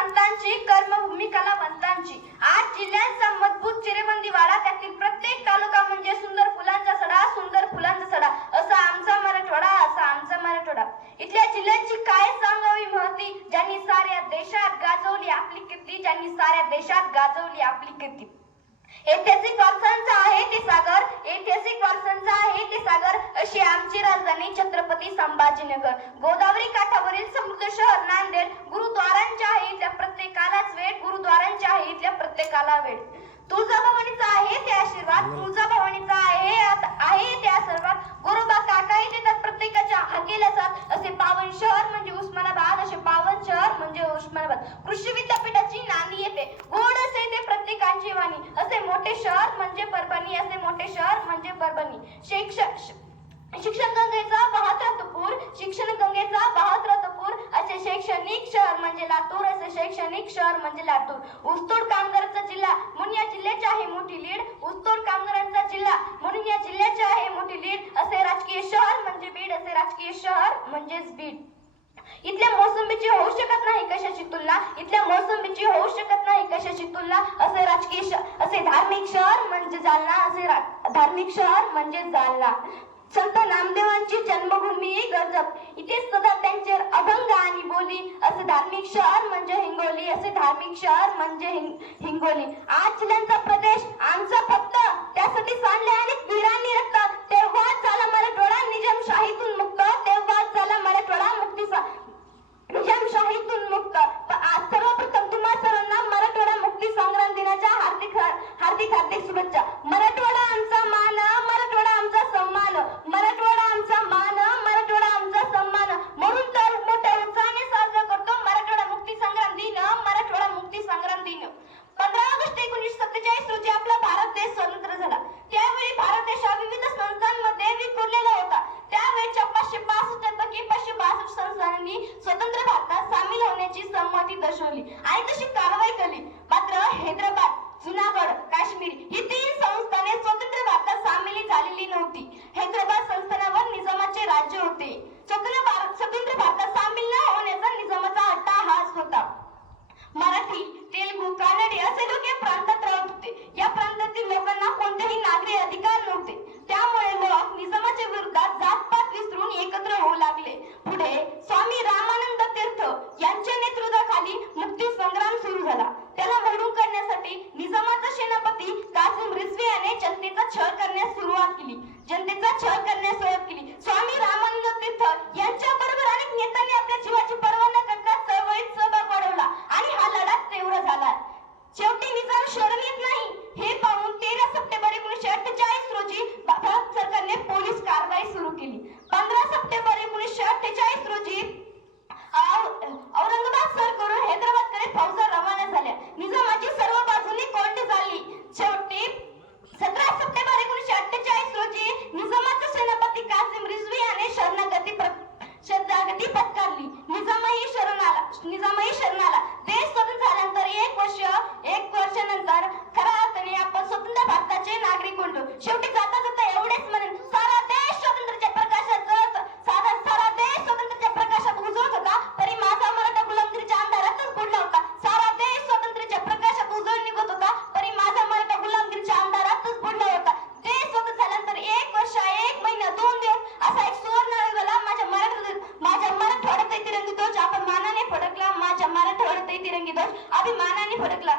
संतांची कर्मभूमी कलावंतांची आज जिल्ह्यांचा मजबूत चिरेबंदी वाडा त्यातील प्रत्येक तालुका म्हणजे सुंदर फुलांचा सडा सुंदर फुलांचा सडा. असा आमचा मराठवाडा असा आमचा मराठवाडा. इथल्या जिल्ह्यांची काय सांगावी महती? ज्यांनी साऱ्या देशात गाजवली आपली कीर्ती ज्यांनी साऱ्या देशात गाजवली आपली कीर्ती. ऐतिहासिक वारसांचा आहे ते सागर ऐतिहासिक वारसांचा आहे ते सागर अशी आमची राजधानी छत्रपती संभाजीनगर. गोदावरी काठावरील समृद्ध शहर नांदेड गुरुद्वारांच्या आहे इथल्या प्रत्येकालाच वेळ गुरुद्वारांच्या आहे इथल्या प्रत्येकाला वेळ तुळजाभवानीचा आहे ते आशीर्वाद तुळजाभवानीचा आहे आत- आहे ते आशीर्वाद गोरोबा काकाही देतात प्रत्येकाच्या हाकेला साथ असे पावन शहर म्हणजे उस्मानाबाद असे पावन शहर म्हणजे उस्मानाबाद कृषी विद्यापीठाची नांदी येते गोड असे ते प्रत्येकांची वाणी असे मोठे शहर म्हणजे परभणी असे मोठे शहर म्हणजे शिक्षण शिक्षण गंगेचा वाहत राहतो शिक्षण गंगेचा वाहत राहतो असे शैक्षणिक शहर म्हणजे लातूर असे शैक्षणिक शहर म्हणजे लातूर. ऊसतोड कामगारांचा जिल्हा म्हणून या जिल्ह्याची आहे मोठी लीड. ऊसतोड कामगारांचा जिल्हा म्हणून या जिल्ह्याची आहे मोठी लीड. असे राजकीय शहर म्हणजे बीड असे राजकीय शहर म्हणजेच बीड. इथल्या मोसंबीची होऊ शकत नाही कशाची तुलना? इथल्या मोसंबीची होऊ तुलना असे राजकीय असे धार्मिक शहर म्हणजे जालना असे धार्मिक शहर म्हणजे जालना. संत नामदेवांची जन्मभूमी गजब. इथे सदा त्यांचे अभंग आणि बोली असे धार्मिक शहर म्हणजे हिंगोली असे धार्मिक शहर म्हणजे हिंगोली. आज जिल्ह्यांचा प्रदेश आमचा फक्त त्यासाठी सांडले अनेक वीरांनी रक्त. तेव्हा झाला मराठवाडा निजामशाहीतून मुक्त छळ करण्यास सुरुवात केली. जनतेचा छळ करण्यास सुरुवात केली. स्वामी रामानंद तीर्थ यांच्या சார் అభిమానాన్ని పొడగల